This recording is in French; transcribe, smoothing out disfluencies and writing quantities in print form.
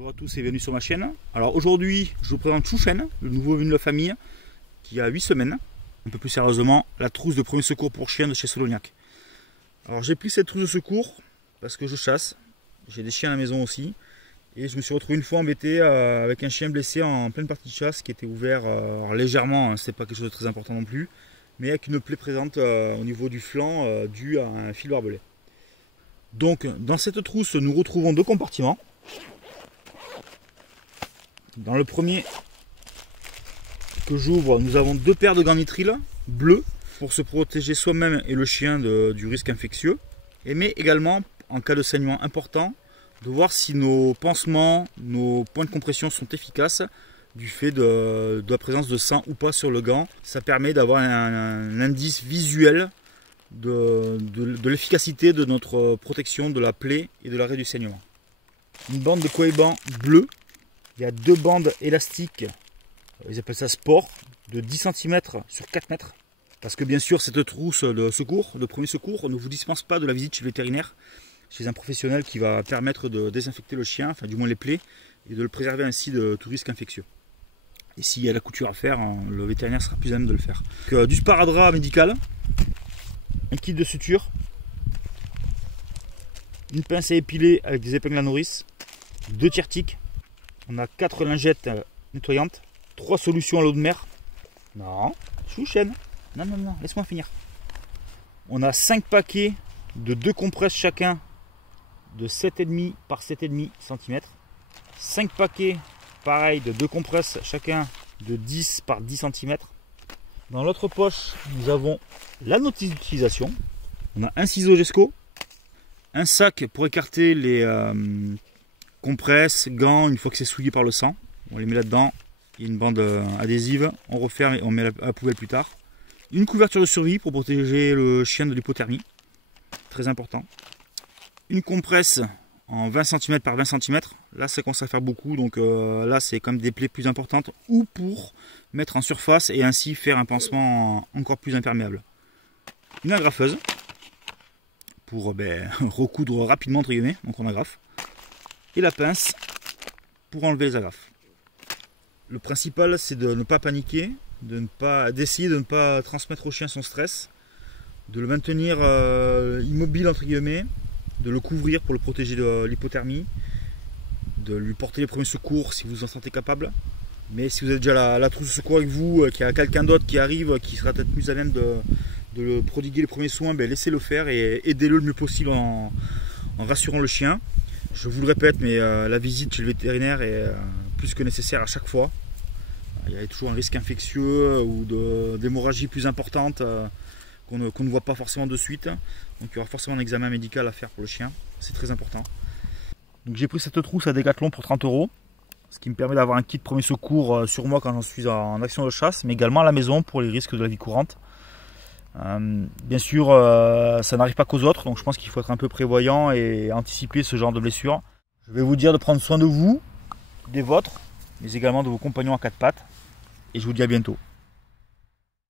Bonjour à tous et bienvenue sur ma chaîne. Alors aujourd'hui je vous présente Chouchen, le nouveau venu de la famille qui a 8 semaines. Un peu plus sérieusement, la trousse de premier secours pour chien de chez Solognac. Alors j'ai pris cette trousse de secours parce que je chasse, j'ai des chiens à la maison aussi. Et je me suis retrouvé une fois embêté avec un chien blessé en pleine partie de chasse qui était ouvert légèrement, hein, c'était pas quelque chose de très important non plus, mais avec une plaie présente au niveau du flanc due à un fil barbelé. Donc dans cette trousse nous retrouvons deux compartiments. Dans le premier que j'ouvre, nous avons deux paires de gants nitrile bleus pour se protéger soi-même et le chien du risque infectieux, mais également en cas de saignement important, de voir si nos pansements, nos points de compression sont efficaces du fait de la présence de sang ou pas sur le gant. Ça permet d'avoir un indice visuel de l'efficacité de notre protection de la plaie et de l'arrêt du saignement. Une bande de Coeban bleu. Il y a deux bandes élastiques, ils appellent ça sport, de 10 cm sur 4 mètres. Parce que bien sûr, cette trousse de secours, de premier secours, ne vous dispense pas de la visite chez le vétérinaire, chez un professionnel qui va permettre de désinfecter le chien, enfin du moins les plaies, et de le préserver ainsi de tout risque infectieux. Et s'il y a la couture à faire, le vétérinaire sera plus à même de le faire. Donc, du sparadrap médical, un kit de suture, une pince à épiler avec des épingles à nourrice, deux tire-tiques. On a 4 lingettes nettoyantes, 3 solutions à l'eau de mer. Non, Chouchen. Non, laisse-moi finir. On a 5 paquets de 2 compresses chacun de 7,5 par 7,5 cm. 5 paquets, pareil, de 2 compresses chacun de 10 par 10 cm. Dans l'autre poche, nous avons la notice d'utilisation. On a un ciseau Gesco, un sac pour écarter les compresses, gants, une fois que c'est souillé par le sang. On les met là-dedans. Il y a une bande adhésive. On referme et on met à la poubelle plus tard. Une couverture de survie pour protéger le chien de l'hypothermie. Très important. Une compresse en 20 cm par 20 cm. Là, ça commence à faire beaucoup. Donc là, c'est quand même des plaies plus importantes. Ou pour mettre en surface et ainsi faire un pansement encore plus imperméable. Une agrafeuse. Pour recoudre rapidement, entre guillemets. Donc on agrafe. Et la pince pour enlever les agrafes. Le principal, c'est de ne pas paniquer, d'essayer de ne pas transmettre au chien son stress, de le maintenir immobile entre guillemets, de le couvrir pour le protéger de l'hypothermie, de lui porter les premiers secours si vous en sentez capable. Mais si vous avez déjà la trousse de secours avec vous, qu'il y a quelqu'un d'autre qui arrive, qui sera peut-être plus à même de le prodiguer les premiers soins, laissez-le faire et aidez-le le mieux possible en rassurant le chien. Je vous le répète, mais la visite chez le vétérinaire est plus que nécessaire à chaque fois. Il y a toujours un risque infectieux ou d'hémorragie plus importante qu'on ne voit pas forcément de suite. Donc il y aura forcément un examen médical à faire pour le chien. C'est très important. Donc j'ai pris cette trousse à Decathlon pour 30 €. Ce qui me permet d'avoir un kit premier secours sur moi quand j'en suis en action de chasse, mais également à la maison pour les risques de la vie courante. Bien sûr, ça n'arrive pas qu'aux autres, donc je pense qu'il faut être un peu prévoyant et anticiper ce genre de blessures. Je vais vous dire de prendre soin de vous, des vôtres, mais également de vos compagnons à quatre pattes. Et je vous dis à bientôt.